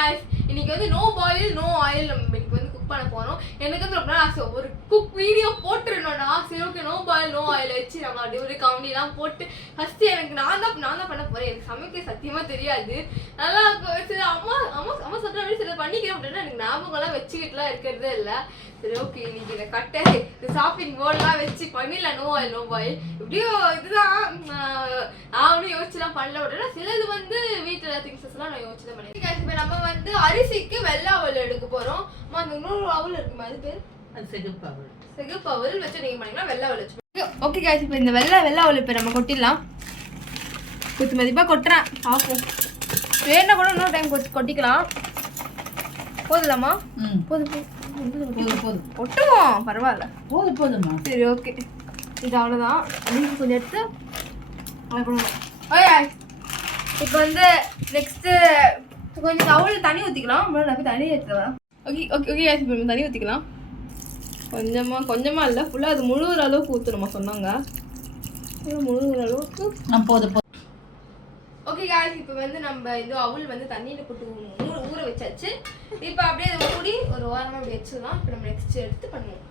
guys, இன்னைக்கு வந்து no boil no oil நம்ம இன்னைக்கு வந்து குக் பண்ண போறோம். எனக்கு வந்து ரொம்ப ஆசை ஒரு குக் வீடியோ போட்டுறணும்னா சரி okay no boil no oil வச்சு நம்ம அப்படியே ஒரு காமெடிலாம் போட்டு ஃபர்ஸ்ட் எனக்கு நான் தான் பண்ண போறேன். எனக்கு சமைக்க சத்தியமா தெரியாது. நல்லா சரி அம்மா அம்மா அம்மா சொல்ற மாதிரி சரி பண்ணிக்கிறேன் அப்படின்னா எனக்கு ஞாபகம்லாம் வச்சுக்கிட்டுலாம் இருக்கிறதே இல்லை. சரி ஓகே இன்னைக்கு இந்த கட்டை இந்த ஷாப்பிங் போர்டெலாம் வச்சு பண்ணிடலாம் நோ ஆயில் நோ பாயில். எப்படியோ இதுதான் நான் ஒன்றும் யோசிச்சுலாம் பண்ணல அப்படின்னா சிலது வந்து வீட்டில் திங்ஸஸ்லாம் நான் யோசிச்சு தான் பண்ணியிருக்கேன். இப்போ நம்ம வந்து அரிசிக்கு வெள்ளை அவல் எடுக்க போகிறோம். அந்த இன்னொரு அவல் இருக்குமா அது பேர் செகப்பு அவல் வச்சு நீங்கள் பண்ணிங்கன்னா வெள்ளை அவல் வச்சு ஓகே காய்ச்சி. இப்போ இந்த வெள்ளை அவல் இப்போ நம்ம கொட்டிடலாம். குத்து மதிப்பாக கொட்டுறேன் பார்ப்போம். வேணா கூட இன்னொரு டைம் கொட்டிக்கலாம். போதுலாமா? போதும் கொட்டுவோம் பரவாயில்ல. போதுமா சரி ஓகே. இது அவ்வளோதான். அப்படின்னு கொஞ்சம் எடுத்து இப்போ வந்து நெக்ஸ்ட்டு கொஞ்சம் அவள் தண்ணி ஊற்றிக்கலாம். நான் தண்ணி எடுத்துக்கலாம். ஓகே ஓகே ஓகே இப்போ தண்ணி ஊற்றிக்கலாம். கொஞ்சமாக இல்லை ஃபுல்லாக அது முழுகிற அளவுக்கு ஊற்றணுமா சொன்னாங்க. முழுகிற அளவுக்கு நான் போதும். ஓகே காய்ஸ் இப்போ வந்து நம்ம இந்த அவல் வந்து தண்ணியில் போட்டு ஊற வச்சாச்சு. இப்போ அப்படியே அதை மூடி ஒரு வாரமாக அப்படி வச்சுக்கலாம். இப்போ நம்ம நெக்ஸ்ட் எடுத்து பண்ணுவோம்.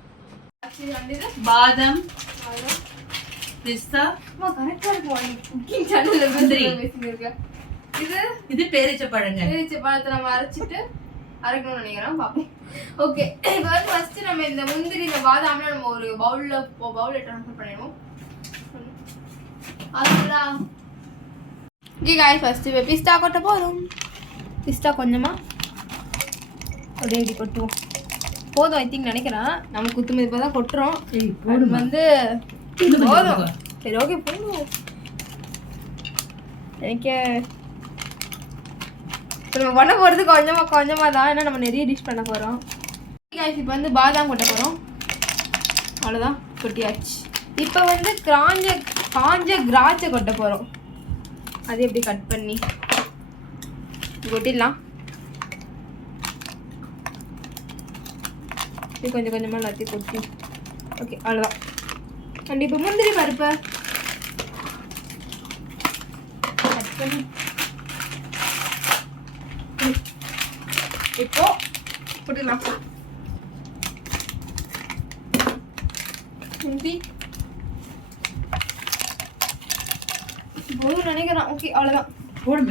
பாதாம் பிஸ்தா கரெக்டாக இருக்கும். குக்கிங் சேனலில் பேசியிருக்கேன். இது பேரிச்சப்பழத்தை நம்ம அரைக்கணும்னு நினைக்கிறேன் பார்ப்போம். ஓகே இப்போ வந்து ஃபர்ஸ்ட் நம்ம இந்த முந்திரி இந்த பாதாம்லாம் நம்ம ஒரு பவுலில் ட்ரான்ஸ்ஃபர் பண்ணிடுவோம். அதுதான் ஓகே காய்ஸ் ஃபர்ஸ்ட் இப்போ பிஸ்தா கொட்ட போதும். பிஸ்தா கொஞ்சமாக அப்படியே இப்படி கொட்டுவோம். போதும் ஐ திங்க் நினைக்கிறேன். நம்ம குத்து மதிப்பாக தான் கொட்டுறோம். வந்து போதும் சரி ஓகே போதும் எனக்கு. இப்போ நம்ம பண்ண போகிறது கொஞ்சமாக தான். ஏன்னா நம்ம நிறைய டிஷ் பண்ண போகிறோம். இப்போ வந்து பாதாம் கொட்ட போகிறோம். அவ்வளோதான் கொட்டியாச்சு. இப்போ வந்து காஞ்ச திராட்சை கொட்ட போகிறோம். அது எப்படி கட் பண்ணி கொட்டிடலாம். இது கொஞ்சம் கொஞ்சமாக எல்லாத்தையும் கொட்டி ஓகே அவ்வளோதான். கண்டிப்பாக முந்திரி பருப்பை கட் பண்ணி இப்போ போட்டுக்கலாம். முந்திரி போதும் நினைக்கிறேன். ஓகே அவ்வளோதான். போதும்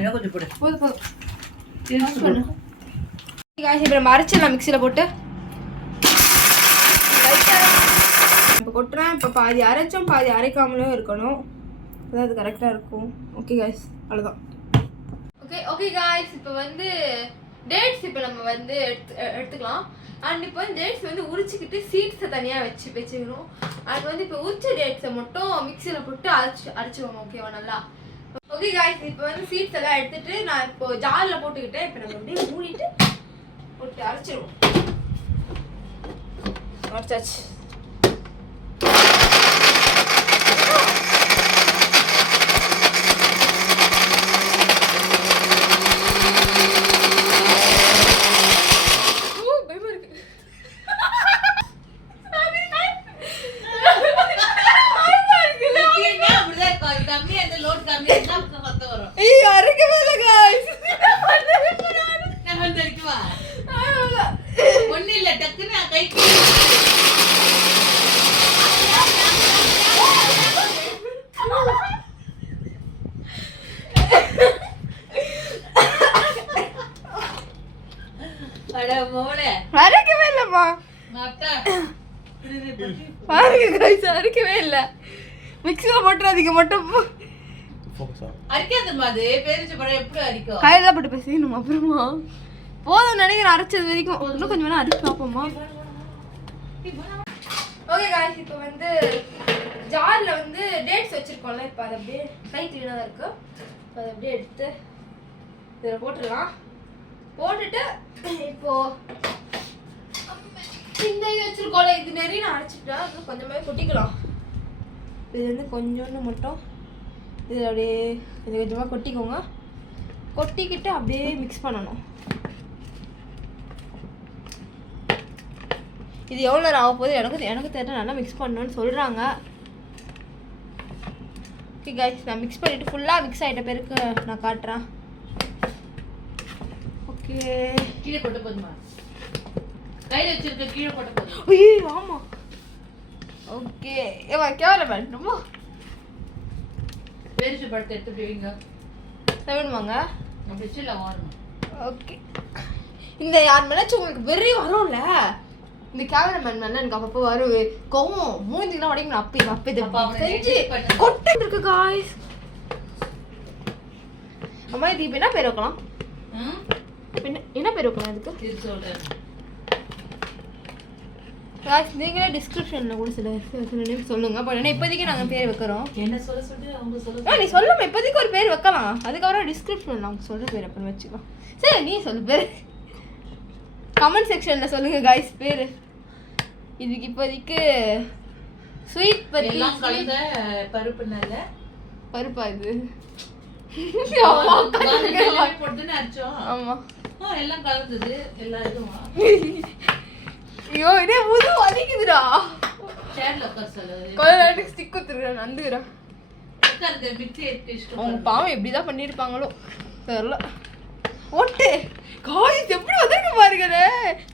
இப்போ நம்ம அரைச்சிடலாம் மிக்சியில் போட்டு. இப்போ கொட்டுறேன். இப்போ பாதி அரைச்சோம் பாதி அரைக்காமலும் இருக்கணும். அதான் அது கரெக்டாக இருக்கும். ஓகே காய்ஸ் அவ்வளோதான். ஓகே காய்ஸ் இப்போ வந்து டேட்ஸ் இப்போ நம்ம வந்து எடுத்துக்கலாம். அண்ட் இப்போ வந்து டேட்ஸ் வந்து உரிச்சிக்கிட்டு சீட்ஸை தனியாக வச்சுக்கணும். அது வந்து இப்போ உரிச்ச டேட்ஸை மட்டும் மிக்சியில் போட்டு அரைச்சிக்கோங்க. ஓகேவா நல்லா. ஓகே காய்ஸ் இப்போ வந்து சீட்ஸ் எல்லாம் எடுத்துட்டு நான் இப்போ ஜாரில் போட்டுக்கிட்டேன். இப்போ நம்ம அப்படியே மூடிட்டு போட்டு அரைச்சிடுவோம். அரைச்சாச்சு. அரைக்கவே இல்லைம்மா. பாருங்க கைஸ் அரைக்கவே இல்லை. மிக்ஸியில் போட்டுறாதீங்க மட்டும். கையில போட்டு பேசணும். அப்புறமா போதும் நினைக்கிறேன் அரைச்சது வரைக்கும். இன்னும் கொஞ்சம் வேணா அரைச்சு பார்ப்போமா. ஓகே காய்ஸ் இப்போ வந்து ஜாரில் வந்து டேட்ஸ் வச்சுருக்கோம்ல. இப்போ அது அப்படியே கை க்ளீனாக தான் இருக்குது. இப்போ அதை அப்படியே எடுத்து இதில் போட்டுடலாம். போட்டுட்டு இப்போ இந்த வச்சுருக்கோம்ல இது நிறைய நான் அரைச்சிட்டா அது கொஞ்சமாகவே கொட்டிக்கலாம். இது வந்து கொஞ்சோண்டு மட்டும் இது அப்படியே கொஞ்சம் கொஞ்சமாக கொட்டிக்கோங்க. கொட்டிக்கிட்டு அப்படியே மிக்ஸ் பண்ணணும். இது எவ்வளோ நேரம் ஆக போகுது எனக்கு தெரியல. நல்லா மிக்ஸ் பண்ணணும்னு சொல்கிறாங்க. ஓகே கைஸ் நான் மிக்ஸ் பண்ணிவிட்டு ஃபுல்லாக மிக்ஸ் ஆகிட்ட பிறகு நான் காட்டுறேன். ஓகே ஓகே கீழே போட்டு போதுமா கையில வச்சிருக்க கீழே போட்டு போதும் ஐயோ ஆமா ஓகே ஏவா கேவலமேன் ரொம்ப பேரிச்ச பழத்தை எடுத்து போவீங்க வேணுமாங்க அப்படி சில்ல வாரணும் ஓகே இந்த யார் மேலாச்சும் உங்களுக்கு வெறி வரும்ல இந்த கேமராமேன் மேல எனக்கு அப்பப்போ வரும் கோவம் மூஞ்சிலாம் உடைக்கணும் அப்பே செஞ்சு கொட்டு இருக்கு காய்ஸ் அம்மா இது இப்போ என்ன பேர் வைக்கலாம் என்ன பேர் வைக்கலாம் இதுக்கு இது சொல்றேன் காய்ஸ் நீங்களே டிஸ்கிரிப்ஷனில் கூட சில நேம் சொல்லுங்க அப்போ என்ன இப்போதைக்கு நாங்கள் பேர் வைக்கிறோம் என்ன சொல்ல சொல்லி அவங்க சொல்ல நீ சொல்லுமா இப்போதைக்கு ஒரு பேர் வைக்கலாம் அதுக்கப்புறம் டிஸ்கிரிப்ஷனில் நாங்கள் சொல்கிற பேர் அப்புறம் வச்சுக்கலாம் சரி நீ சொல்லு பேர் கமெண்ட் செக்ஷனில் சொல்லுங்கள் காய்ஸ் பேர் இதுக்கு இப்போதைக்கு ஸ்வீட் பருப்பு எல்லாம் கலந்த பருப்பு நல்ல பருப்பா இது போட்டுன்னு அரைச்சோம் ஆமா எல்லாம் கலந்தது எல்லா இதுவும் ஐயோ இதே முது வலிக்குதுடா சேர்ல உட்கார சொல்லு கொஞ்ச நேரத்துக்கு ஸ்டிக் குத்துறேன் நந்துக்கிறேன் உட்கார்ந்து மிக்ஸி எடுத்து இஷ்டம் அவங்க பாவம் எப்படிதான் பண்ணியிருப்பாங்களோ தெரியல ஒட்டு காய்ஸ் எப்படி வந்திருக்கு பாருங்களே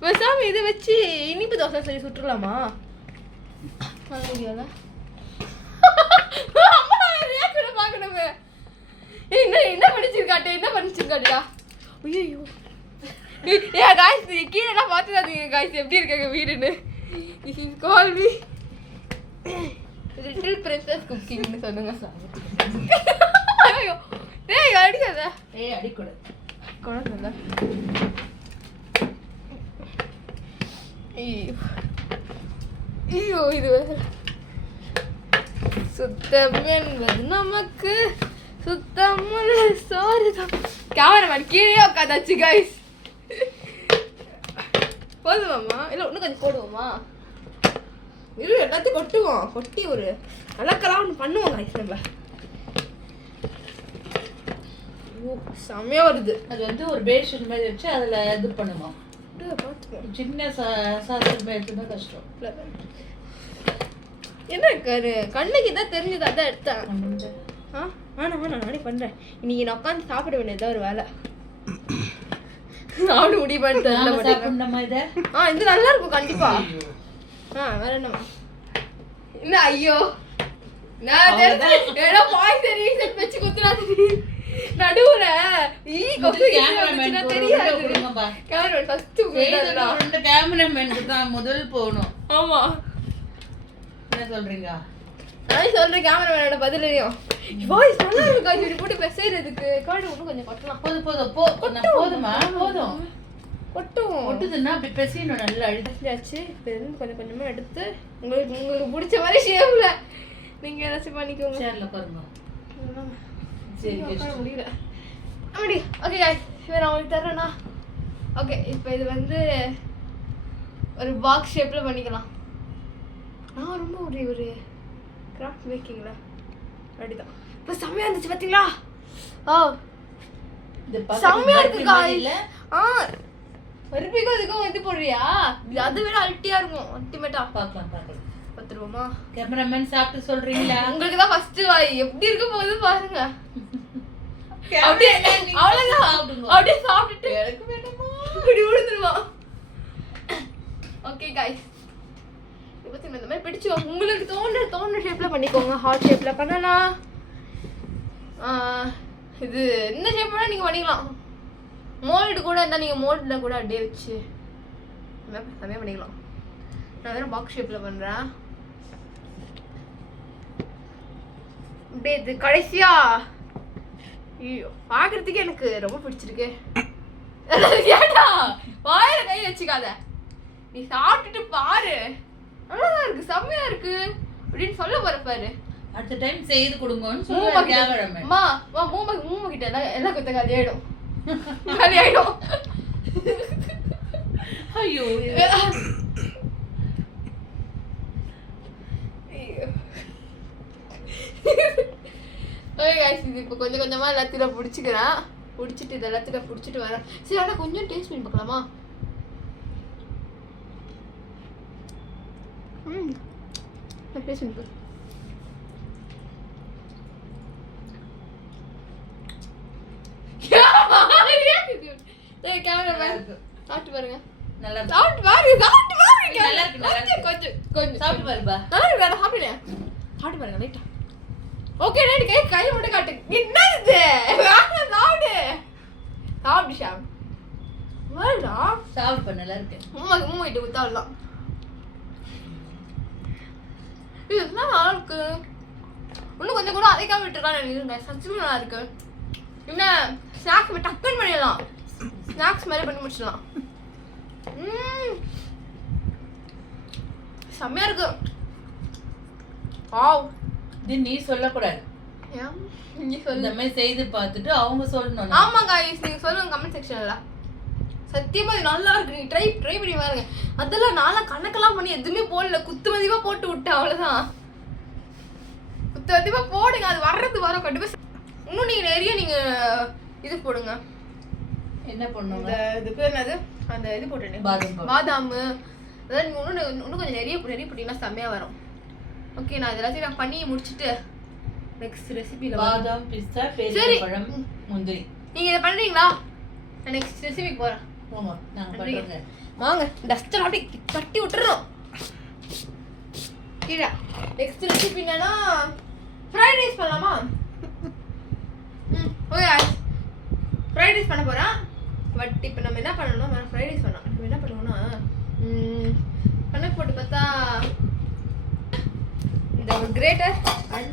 பேசாம இதை வச்சு இனிப்பு தோசை சரி சுட்டுலாமா பாக்கணுமே என்ன பண்ணிச்சிருக்காட்டியா ஐயோ ஏ காய்ஸ் கீழே பார்த்துக்காதீங்க காய்ஸ் எப்படி இருக்காங்க வீடுன்னு this is call me little princess குக்கிங்னு சொல்லுங்க ஐயோ டேய் அடிக்காத ஏய் அடிக்கூடாது கொண்டாங்க ஐயோ இது சுத்தம் என்பது நமக்கு சுத்தமுள்ள சோறுதான் கேமராமேன் கீழே உட்காந்தாச்சு கைஸ் போதுமாம்மா இல்லை இன்னும் கொஞ்சம் போடுவோமா இரு எல்லாத்தையும் கொட்டுவோம் கொட்டி ஒரு கலக்கலாம் ஒன்று பண்ணுவோம் கைஸ் நம்ம செம்மையா வருது அது வந்து ஒரு பேஷன் மாதிரி வச்சு அதில் இது பண்ணுவோம் பார்த்துக்கோம் சின்ன சாசல் மாதிரி எடுத்துதான் கஷ்டம் என்ன கண்ணுக்கு தான் தெரிஞ்சது அதான் எடுத்தேன் வேணாம் நானே பண்ணுறேன் இன்னைக்கு நான் உட்காந்து சாப்பிட வேண்டியது ஒரு வேலை சாப்பிட முடியுமான்னு இது நல்லா இருக்கும் கண்டிப்பா வேற என்னமா என்ன ஐயோ நான் ஏதோ பாய்சன் ரீசெட் வச்சு குத்துறாது நடுவுல கேமராமேனுக்கு தான் முதல் போகணும் ஆமா என்ன சொல்றீங்க நான் சொல்றேன் கேமராமேனோட பதிலையும் வாய்ஸ் நல்லா இருக்கு காய்ச்சி இப்படி போட்டு பேசுறதுக்கு காடு இன்னும் கொஞ்சம் கொட்டலாம் போதுமா போதும் கொட்டும் ஒட்டுதுன்னா அப்படி பேசியணும் நல்லா அழுதாச்சு இப்போ இருந்து கொஞ்சம் கொஞ்சமாக எடுத்து உங்களுக்கு பிடிச்ச மாதிரி ஷேப்ல நீங்க ஏதாச்சும் பண்ணிக்கோங்க சேர்ல பாருங்க சரி முடியல அப்படி ஓகே காய்ஸ் இப்போ நான் உங்களுக்கு தர்றேண்ணா ஓகே இப்போ இது வந்து ஒரு பாக்ஸ் ஷேப்ல பண்ணிக்கலாம் நான் ரொம்ப ஒரு கிராஃப்ட் மேக்கிங்ல அப்படிதான் இப்போ செம்மையா இருந்துச்சு பார்த்தீங்களா செம்மையா இருக்கு காய்ஸ் பருப்பிக்கும் இதுக்கும் இது போடுறியா இது அதை விட அல்ட்டியா இருக்கும் அல்டிமேட்டா பார்க்கலாம் பார்த்துருவோமா கேமராமேன் சாப்பிட்டு சொல்றீங்களா உங்களுக்கு தான் ஃபர்ஸ்ட் வாய் எப்படி இருக்க போகுது பாருங்க அப்படியே சாப்பிட்டுட்டு எனக்கு வேணுமா இப்படி விழுந்துருவா ஓகே காய்ஸ் இப்போ இந்த மாதிரி பிடிச்சுக்கோங்க உங்களுக்கு தோன்ற ஷேப்ல பண்ணிக்கோங்க ஹார்ட் ஷேப்ல பண்ணலாம் இது இந்த ஷேப்ல நீங்க பண்ணிக்கலாம் மோல்டு கூட இருந்தால் நீங்கள் மோல்டில் கூட அப்படியே வச்சு சமையல் பண்ணிக்கலாம் நான் வேறு பாக்ஸ் ஷேப்பில் பண்ணுறேன் அப்படியே இது கடைசியா ஐயோ பார்க்குறதுக்கே எனக்கு ரொம்ப பிடிச்சிருக்கு ஏடா வாயில கை வச்சுக்காத நீ சாப்பிட்டுட்டு பாரு நல்லாதான் இருக்கு செம்மையா இருக்கு அப்படின்னு சொல்ல போற பாரு அடுத்த டைம் செய்து கொடுங்கன்னு சொல்லுவாங்க கேமராமேன் மூமா கிட்ட எல்லாம் கொத்த கதையாயிடும் கதையாயிடும் ஐயோ இது இப்போ கொஞ்சம் கொஞ்சமா எல்லாத்தையும் பிடிச்சிக்கிறேன் பிடிச்சிட்டு இது எல்லாத்தையும் பிடிச்சிட்டு வரேன் சரி ஆனால் கொஞ்சம் டேஸ்ட் பண்ணி பார்க்கலாமா டேஸ்ட் பண்ணி சரி கேமரா நல்லா மேன் இருக்கு. சாப்பிட்டு பாருங்க. நல்லா இருக்கு. சாப்பிட்டு பாருங்க. நல்லா இருக்கு, நல்லா இருக்கு. கொஞ்சம் சாப்பிட்டு பாருப்பா. நல்லா இருக்கு. வேற சாப்பிடுங்க. சாப்பிட்டு பாருங்க லைட்டா. ஓகே ரைட் கை மட்டும் காட்டு. என்ன இது? வேற சாப்பிடு. சாப்பிடு ஷாம். வரடா. சாப்பிடுப்பா, நல்லா இருக்கு. மூமா கிட்ட ஊத்தாடலாம். இது என்ன நல்லா இருக்கு. இன்னும் கொஞ்சம் கூட அதைக்காம விட்டுருக்கான்னு நினைக்கிறேன். சச்சுமே நல்லா இருக்கு. என்ன ஸ்நாக்ஸ் டக்குன்னு பண்ணிடலாம். ஸ்நாக்ஸ் மாதிரி பண்ணி முடிச்சிடலாம். செம்மையா இருக்கு. வாவ். இது நீ சொல்லக்கூடாது. ஏன் நீ இந்த சொல்லு. மாதிரி செய்து பார்த்துட்டு அவங்க சொல்லணும். ஆமா गाइस நீங்க சொல்லுங்க கமெண்ட் செக்ஷன்ல. சத்தியமா இது நல்லா இருக்கு. நீங்க ட்ரை பண்ணி பாருங்க. அதெல்லாம் நாளா கணக்கெல்லாம் பண்ணி எதுவுமே போடல. குத்து மதிப்பா போட்டு விட்டேன் அவ்வளவுதான். குத்து மதிப்பா போடுங்க. அது வரும் கண்டிப்பா. இன்னும் நீங்க நிறைய நீங்க இது போடுங்க. என்ன பண்ணுங்க? இது பேர் என்னது? அந்த இது போட்டுட்டேன். பாதாம். அதான் நீங்க இன்னும் கொஞ்சம் நிறைய போட்டீங்கன்னா செம்மையா வரும். ஓகே நான் இதெல்லாம் நான் பண்ணி முடிச்சிட்டு நெக்ஸ்ட் ரெசிபில பாதாம், பிஸ்தா, பேரிச்சம்பழம், முந்திரி. நீங்க இத பண்றீங்களா? நான் நெக்ஸ்ட் ரெசிபிக்கு போறேன். போங்க, நாங்க பண்றோங்க. வாங்க டஸ்டர் அப்படியே கட்டி விட்டுறோம். கீழே நெக்ஸ்ட் ரெசிபி என்னன்னா ஃப்ரைட் ரைஸ் பண்ணலாமா? ஓகே ஃப்ரைட் ரைஸ் பண்ண போறேன். பட் இப்போ நம்ம என்ன பண்ணணும்னா ஃப்ரைட் ரைஸ் பண்ணலாம். நம்ம என்ன பண்ணுவோம்னா பண்ண போட்டு பார்த்தா இந்த ஒரு கிரேட்டர் அண்ட்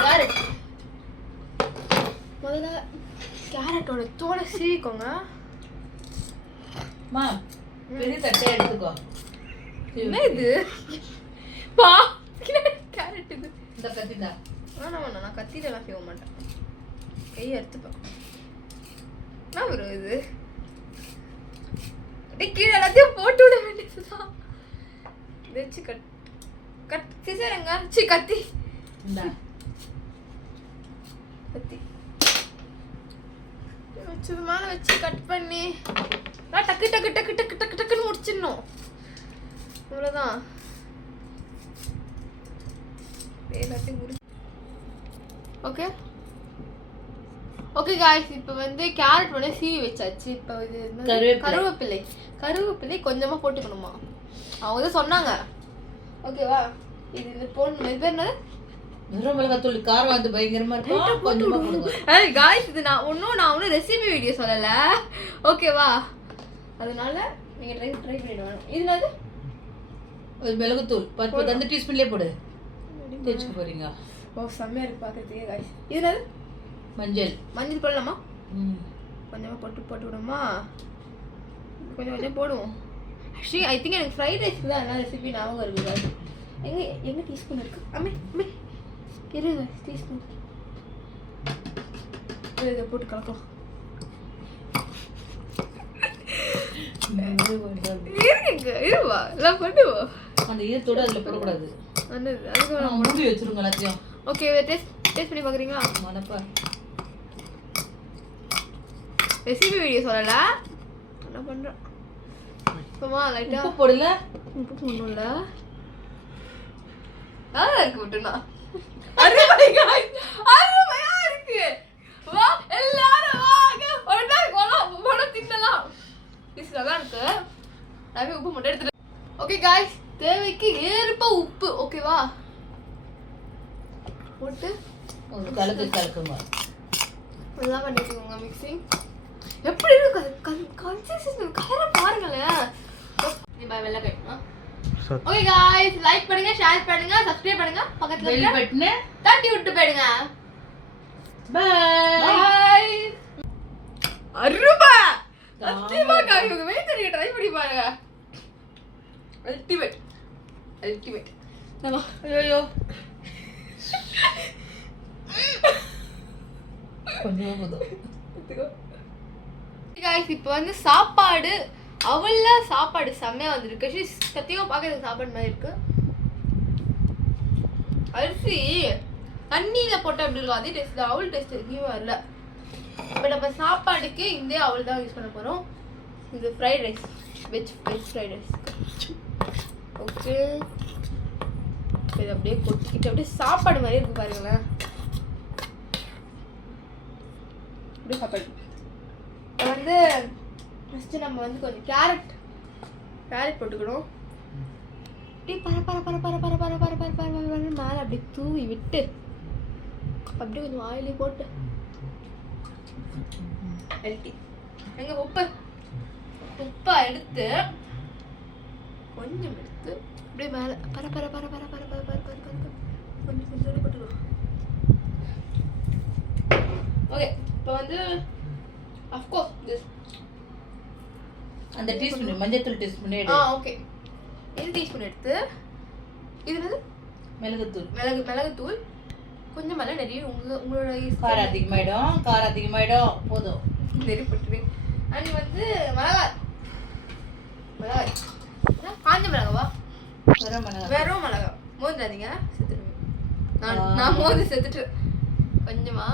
கேரட். முதல்ல கேரட்டோட தோலை சீவிக்கோங்க. மா பெரிய தட்டை எடுத்துக்கோ. என்ன இது? பா கேரட் இது. இந்த கத்திதா. வேணாம் நான் கத்தியிலலாம் செய்ய மாட்டேன். கையை எடுத்துப்பேன். என்ன வரும் இது? அப்படியே கீழே எல்லாத்தையும் போட்டு விட வேண்டியதுதான். வச்சு கத்தி சரிங்க. கத்தி இந்தா கத்தி வச்சது மேலே வச்சு கட் பண்ணி நான் டக்கு டக்கு டக்கு டக்கு டக்கு டக்குன்னு முடிச்சிடணும். அவ்வளோதான். எல்லாத்தையும் முடி. ஓகே ஓகே गाइस இப்போ வந்து கேரட் வந்து சீவி வச்சாச்சு. இப்போ இது கருவேப்பிலை கொஞ்சமா போட்டுக்கணுமா? அவங்க தான் சொன்னாங்க. ஓகேவா? இது போடணும். இது பேர் என்னது? வெறும் மிளகாத்தூள் காரம் வந்து பயங்கரமா இருக்கும். கொஞ்சமா போடுங்க. गाइस இது நான் ஒன்றும் ரெசிபி வீடியோ சொல்லல. ஓகேவா? அதனால நீங்க ட்ரை பண்ணிடுங்க. இது என்னது? ஒரு மிளகாத்தூள் 10 டீஸ்பூன்லயே போடு. தேய்ச்சு போறீங்க. ஓ செம்மையா இருக்கு பார்க்கிறதுக்கே गाइस. இது என்னது? மஞ்சள் போடலாமா? கொஞ்சமா போட்டு விடுமா? கொஞ்சம் போடுவோம். ஆக்சுவலி ஐ திங்க் எனக்கு ஃப்ரைட் ரைஸ் தான் என்ன ரெசிபி ஞாபகம் இருக்கு गाइस. எங்க டீஸ்பூன் இருக்கு? அம்மே இருங்க டீஸ்பூன். இதை போட்டு கலக்கலாம். இருவா எல்லாம் பண்ணுவோம். அந்த ஈரத்தோட அதில் போடக்கூடாது. அதுக்கு மூடி வச்சிருங்க எல்லாத்தையும். ஓகே டேஸ்ட் பண்ணி பார்க்குறீங்களா? மனப்பா ரெசிபி வீடியோ சொல்லல. என்ன பண்ணுறேன் சும்மா லைட்டாக உப்பு போடல. உப்பு போடணும்ல. நல்லா இருக்கு விட்டுனா. அருமையா இருக்கு. வா எல்லாரும் வாங்க ஒண்ணா படம் தின்னலாம். இது நல்லா இருக்கு. நான் உப்பு மட்டும் எடுத்துட்டு. ஓகே गाइस தேவைக்கு ஏற்ப உப்பு. ஓகேவா? போட்டு ஒரு கலக்குமா எல்லாம் பண்ணிக்கோங்க. மிக்சிங் எப்படி இருக்கு கன்சிஸ்டன்சி கலரை பாருங்களேன். வெள்ளை கட்டணும். ஓகே गाइस லைக் பண்ணுங்க, ஷேர் பண்ணுங்க, சப்ஸ்கிரைப் பண்ணுங்க, பக்கத்துல பெல் இருக்க பட்டனை தட்டி விட்டு போயிடுங்க. By by. அருமா சத்தியமா காயுங்க. வெயிட் பண்ணி ட்ரை பண்ணி பாருங்க. அல்டிமேட் நம்ம ஐயோ கொஞ்சம் போதும். गाइस இப்போ வந்து சாப்பாடு அவள சாப்பாடு செம்மையா வந்திருக்கு. சத்தியமா பார்க்கறதுக்கு சாப்பாடு மாதிரி இருக்கு. அரிசி தண்ணியில போட்டா எப்படி இருக்கும் அதே டேஸ்ட் தான். அவள் டேஸ்ட் எதுவுமே வரல. இப்போ நம்ம சாப்பாடுக்கு இந்த அவள் தான் யூஸ் பண்ண போறோம். இது fried rice, veg fried rice. Okay இது அப்படியே கொட்டிக்கிட்டு அப்படியே சாப்பாடு மாதிரி இருக்கு பாருங்களேன். அப்படியே சாப்பாடு வந்து ஃபர்ஸ்ட் நம்ம வந்து கொஞ்சம் கேரட் போட்டுக்கணும். அப்படியே பர மேலே அப்படி தூவி விட்டு அப்படியே கொஞ்சம் ஆயிலே போட்டு எங்க உப்பை எடுத்து கொஞ்சம் எடுத்து அப்படியே மேலே பர கொஞ்சம் போட்டுக்கணும். ஓகே, இப்போ வந்து அஃப்கோர்ஸ் திஸ் அந்த டீஸ்பூன் மஞ்சள் டீஸ்பூன் எடு. ஓகே, இது டீஸ்பூன் எடுத்து இது மிளகுத்தூள் கொஞ்சம் மேலே நிறைய உங்களோட காரம் அதிகமாயிடும் போதும் நிறைய போட்டுருவேன். அண்ட் வந்து மிளகாய் காஞ்ச மிளகாவா வெறும் மிளகாய் மோதிராதீங்க, செத்துடுவேன். நான் மோதி செத்துட்டு கொஞ்சமா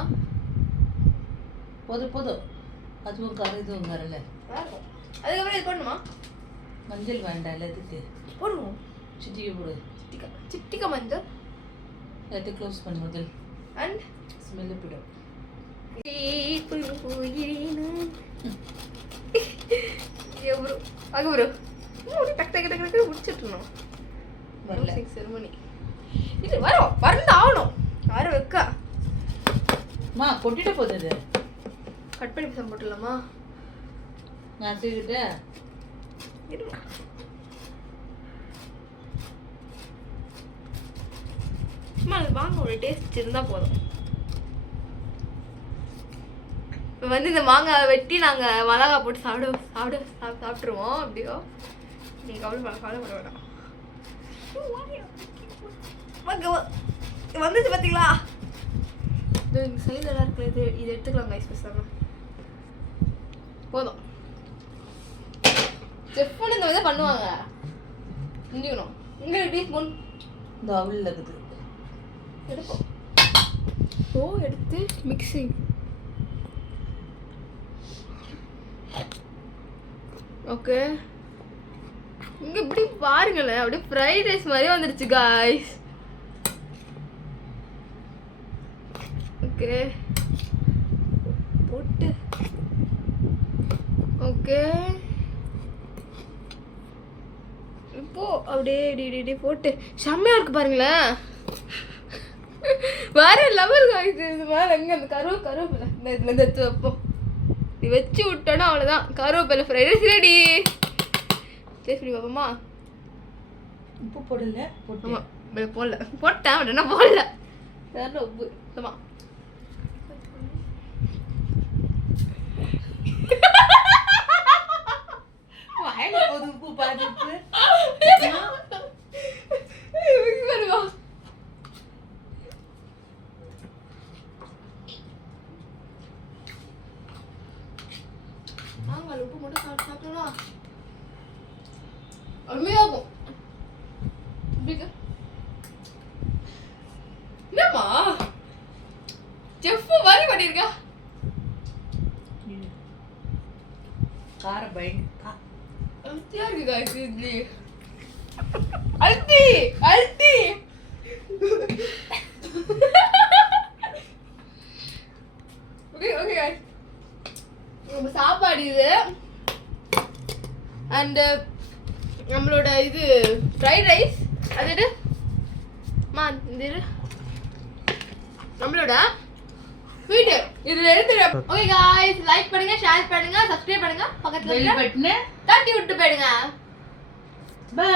போதும் அதுவும் காரம் இதுவும் காரல. அதுக்கப்புறம் இது போடணுமா? மஞ்சள் வேண்டாம் எல்லாத்துக்கு போடுவோம். சிட்டிக்கை போடு. சிட்டிக்கை மஞ்சள் எல்லாத்தையும் க்ளோஸ் பண்ணு முதல். அண்ட் ஸ்மெல்லு போயிடும். முடிச்சிட்டணும் செரிமனி. இது வறந்து ஆகணும். வர வைக்கா கொட்டிட்டு போகுது. கட் பண்ணி பீசம் போட்டுடலாமா? நான் செய்துட்டேன். சும்மா அது வாங்க ஒரு டேஸ்ட் இருந்தால் போதும். இப்போ வந்து இந்த மாங்காய் வெட்டி நாங்கள் மிளகாய் போட்டு சாப்பிட்ருவோம். அப்படியோ நீங்கள் கவலைப்பட வேண்டாம். வந்துச்சு பார்த்தீங்களா? இது இந்த சைடில் எல்லாம் இருக்குல்ல, இது எடுத்துக்கலாம் கைஸ். பேசாம போதும். செஃப் இந்த மாதிரி பண்ணுவாங்க. செஞ்சுக்கணும். இங்கே டீஸ்பூன் இந்த அவுளில் இருக்குது. எடுப்போம். எடுத்து மிக்சிங். ஓகே, இங்கே இப்படி பாருங்களேன், அப்படியே ஃப்ரைட் ரைஸ் மாதிரி வந்துடுச்சு காய்ஸ். ஓகே போட்டு ஓகே இப்போ அப்படியே இப்படி போட்டு செம்மையா இருக்கு பாருங்களேன். வேற லெவல் காய்ஸ். இது மேலே எங்கே அந்த கருவேப்பிலை இந்த எடுத்து வைப்போம். இது வச்சு விட்டோன்னா அவ்வளோதான். கருவேப்பிலை ஃப்ரைட் ரைஸ் ரெடி. டேஸ்ட் பண்ணி பார்ப்போமா? உப்பு போடல. போட்டேன் பட் என்ன போடல. வேற உப்பு சுத்தமா உப்பு பாதிப்பு. உப்பு மட்டும் சாப்பிட்டோம்னா அருமையாகும். என்னம்மா செஃப் மாதிரி பண்ணிருக்கா? காரம் பயங்க அல்தியா இருக்கு गाइस. இட்லி அல்தி ஓகே गाइस, நம்ம சாப்பாடு இது. அண்ட் நம்மளோட இது ஃப்ரைட் ரைஸ். அது இது நம்மளோட வீடியோ இதுல இருந்து. ஓகே गाइस, லைக் பண்ணுங்க, ஷேர் பண்ணுங்க, சப்ஸ்கிரைப் பண்ணுங்க, பக்கத்துல பெல் பட்டனை தட்டி விட்டு போயிடுங்க. பை.